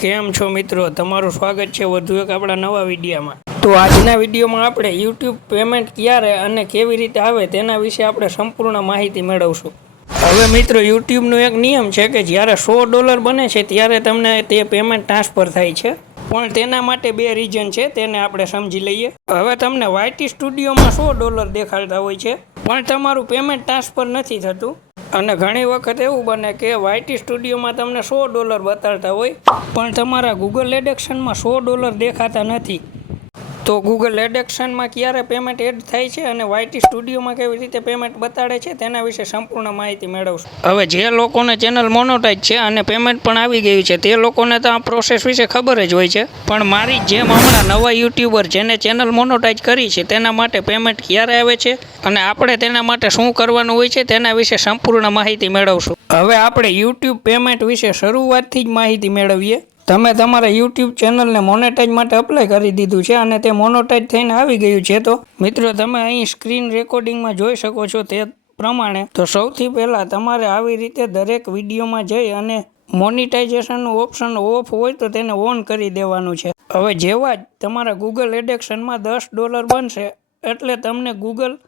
કેમ છો મિત્રો? તમારું સ્વાગત છે વધુ એક આપણા નવા વિડીયોમાં. તો આજના વિડીયોમાં આપણે યુટ્યુબ પેમેન્ટ ક્યારે અને કેવી રીતે આવે તેના વિશે આપણે સંપૂર્ણ માહિતી મેળવશું. હવે મિત્રો યુટ્યુબનો એક નિયમ છે કે જ્યારે સો ડોલર બને છે ત્યારે તમને તે પેમેન્ટ ટ્રાન્સફર થાય છે. પણ તેના માટે બે રીઝન છે, તેને આપણે સમજી લઈએ. હવે તમને વાયટી સ્ટુડિયોમાં સો ડોલર દેખાડતા હોય છે, પણ તમારું પેમેન્ટ ટ્રાન્સફર નથી થતું. અને ઘણી વખત એવું બને કે વાયટી સ્ટુડિયોમાં તમને સો ડોલર બતાડતા હોય, પણ તમારા ગૂગલ એડેક્શનમાં સો ડોલર દેખાતા નથી. તો ગૂગલ એડેક્શનમાં ક્યારે પેમેન્ટ એડ થાય છે અને વાયટી સ્ટુડિયોમાં કેવી રીતે પેમેન્ટ બતાડે છે તેના વિશે સંપૂર્ણ માહિતી મેળવશું. હવે જે લોકોને ચેનલ મોનોટાઈઝ છે અને પેમેન્ટ પણ આવી ગયું છે, તે લોકોને તો આ પ્રોસેસ વિશે ખબર જ હોય છે. પણ મારી જેમ હમણાં નવા યુટ્યુબર જેને ચેનલ મોનોટાઈઝ કરી છે, તેના માટે પેમેન્ટ ક્યારે આવે છે અને આપણે તેના માટે શું કરવાનું હોય છે તેના વિશે સંપૂર્ણ માહિતી મેળવશું. હવે આપણે યુટ્યુબ પેમેન્ટ વિશે શરૂઆતથી જ માહિતી મેળવીએ. તમે તમારા યુટ્યુબ ચેનલને મોનેટાઈઝ માટે અપ્લાય કરી દીધું છે અને તે મોનોટાઈઝ થઈને આવી ગયું છે તો મિત્રો તમે અહીં સ્ક્રીન રેકોર્ડિંગમાં જોઈ શકો છો તે પ્રમાણે. તો સૌથી પહેલાં તમારે આવી રીતે દરેક વિડીયોમાં જઈ અને મોનિટાઇઝેશનનું ઓપ્શન ઓફ હોય તો તેને ઓન કરી દેવાનું છે. હવે જેવા જ તમારા ગૂગલ એડેક્શનમાં દસ ડોલર બનશે એટલે તમને ગૂગલ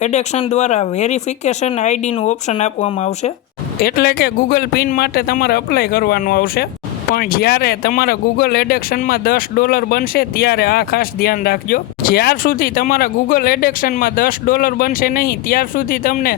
એડેક્શન દ્વારા વેરિફિકેશન આઈડીનું ઓપ્શન આપવામાં આવશે. એટલે કે ગૂગલ પિન માટે તમારે અપ્લાય કરવાનું આવશે. પણ જ્યારે તમારા ગૂગલ એડેક્શનમાં દસ ડોલર બનશે, ત્યારે આ ખાસ ધ્યાન રાખજો. જ્યાર સુધી તમારા ગૂગલ એડેક્શનમાં દસ ડોલર બનશે નહીં, ત્યાર સુધી તમને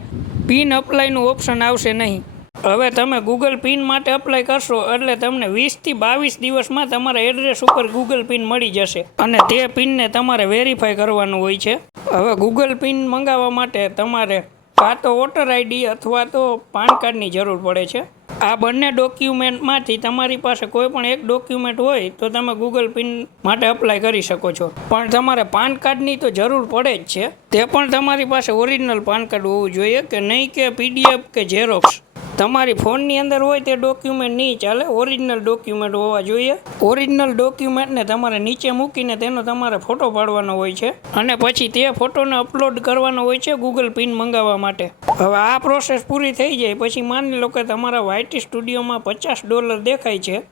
પિન અપ્લાયનું ઓપ્શન આવશે નહીં. હવે તમે ગૂગલ પિન માટે અપ્લાય કરશો, એટલે તમને વીસથી બાવીસ દિવસમાં તમારા એડ્રેસ ઉપર ગૂગલ પિન મળી જશે. અને તે પિનને તમારે વેરીફાઈ કરવાનું હોય છે. હવે ગૂગલ પિન મંગાવવા માટે તમારે કાં તો વોટર આઈડી અથવા તો પાન કાર્ડની જરૂર પડે છે. આ બંને ડોક્યુમેન્ટમાંથી તમારી પાસે કોઈ પણ એક ડોક્યુમેન્ટ હોય તો તમે ગૂગલ પિન માટે અપ્લાય કરી શકો છો. પણ તમારે પાન કાર્ડની તો જરૂર પડે જ છે. તે પણ તમારી પાસે ઓરિજિનલ પાન કાર્ડ હોવું જોઈએ કે નહીં કે પીડીએફ કે ઝેરોક્સ તમારી ફોનની અંદર હોય તે ડોક્યુમેન્ટ નહીં ચાલે ઓરિજિનલ ડોક્યુમેન્ટ હોવા જોઈએ. ઓરિજિનલ ડોક્યુમેન્ટને તમારે નીચે મૂકીને તેનો તમારે ફોટો પાડવાનો હોય છે. અને પછી તે ફોટોને અપલોડ કરવાનો હોય છે ગૂગલ પિન મંગાવવા માટે. હવે આ પ્રોસેસ પૂરી થઈ જાય, પછી માની લો કે તમારા વાયટી સ્ટુડિયોમાં પચાસ ડોલર દેખાય છે.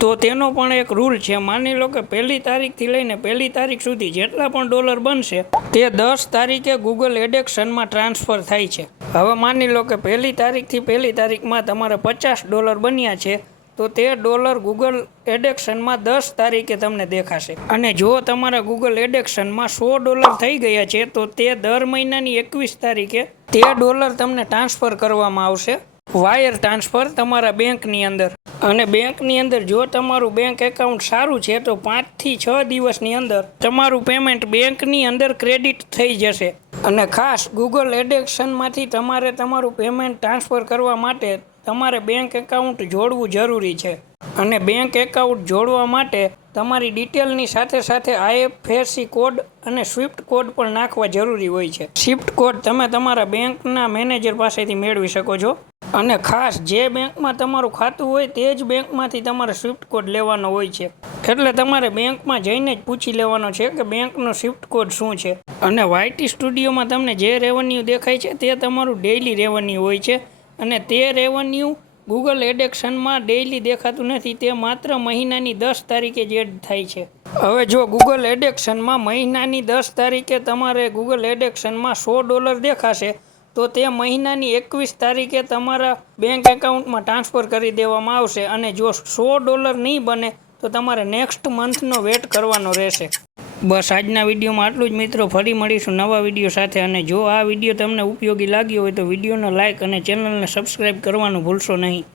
તો તેનો પણ એક રૂલ છે. માની લો કે પહેલી તારીખથી લઈને પહેલી તારીખ સુધી જેટલા પણ ડોલર બનશે, તે દસ તારીખે ગૂગલ એડેક્શનમાં ટ્રાન્સફર થાય છે. હવે માની લો કે પહેલી તારીખથી પહેલી તારીખમાં તમારે પચાસ ડોલર બન્યા છે, તો તે ડોલર ગૂગલ એડેક્શનમાં દસ તારીખે તમને દેખાશે. અને જો તમારા ગૂગલ એડેક્શનમાં સો ડોલર થઈ ગયા છે, તો તે દર મહિનાની એકવીસ તારીખે તે ડોલર તમને ટ્રાન્સફર કરવામાં આવશે. વાયર ટ્રાન્સફર તમારા બેંકની અંદર. અને બેંકની અંદર જો તમારું બેંક એકાઉન્ટ સારું છે, તો પાંચથી છ દિવસની અંદર તમારું પેમેન્ટ બેંકની અંદર ક્રેડિટ થઈ જશે. અને ખાસ ગૂગલ એડેક્શનમાંથી તમારે તમારું પેમેન્ટ ટ્રાન્સફર કરવા માટે તમારે બેંક એકાઉન્ટ જોડવું જરૂરી છે. અને બેંક એકાઉન્ટ જોડવા માટે તમારી ડિટેલની સાથે સાથે આઈએફએસસી કોડ અને સ્વિફ્ટ કોડ પણ નાખવા જરૂરી હોય છે. સ્વિફ્ટ કોડ તમે તમારા બેંકના મેનેજર પાસેથી મેળવી શકો છો. અને ખાસ જે બેંકમાં તમારું ખાતું હોય તે જ બેંકમાંથી તમારે સ્વિફ્ટ કોડ લેવાનો હોય છે. એટલે તમારે બેંકમાં જઈને જ પૂછી લેવાનો છે કે બેંકનો સ્વિફ્ટ કોડ શું છે. અને વાયટી સ્ટુડિયોમાં તમને જે રેવન્યુ દેખાય છે તે તમારું ડેઇલી રેવન્યુ હોય છે. અને તે રેવન્યુ ગૂગલ એડેક્શનમાં ડેઇલી દેખાતું નથી, તે માત્ર મહિનાની દસ તારીખે જ એડ થાય છે. હવે જો ગૂગલ એડેક્શનમાં મહિનાની દસ તારીખે તમારે ગૂગલ એડેક્શનમાં સો ડોલર દેખાશે તો તે મહિનાની એકવીસ તારીખે તમારા બેંક એકાઉન્ટમાં ટ્રાન્સફર કરી દેવામાં આવશે અને જો સો ડોલર નહીં બને તો તમારે નેક્સ્ટ મંથનો વેટ કરવાનો રહેશે. બસ આજના વિડીયોમાં આટલું જ મિત્રો. ફરી મળીશું નવા વીડિયો સાથે અને જો આ વીડિયો તમને ઉપયોગી લાગ્યો હોય તો વિડીયોને લાઇક અને ચેનલને સબસ્ક્રાઈબ કરવાનું ભૂલશો નહીં.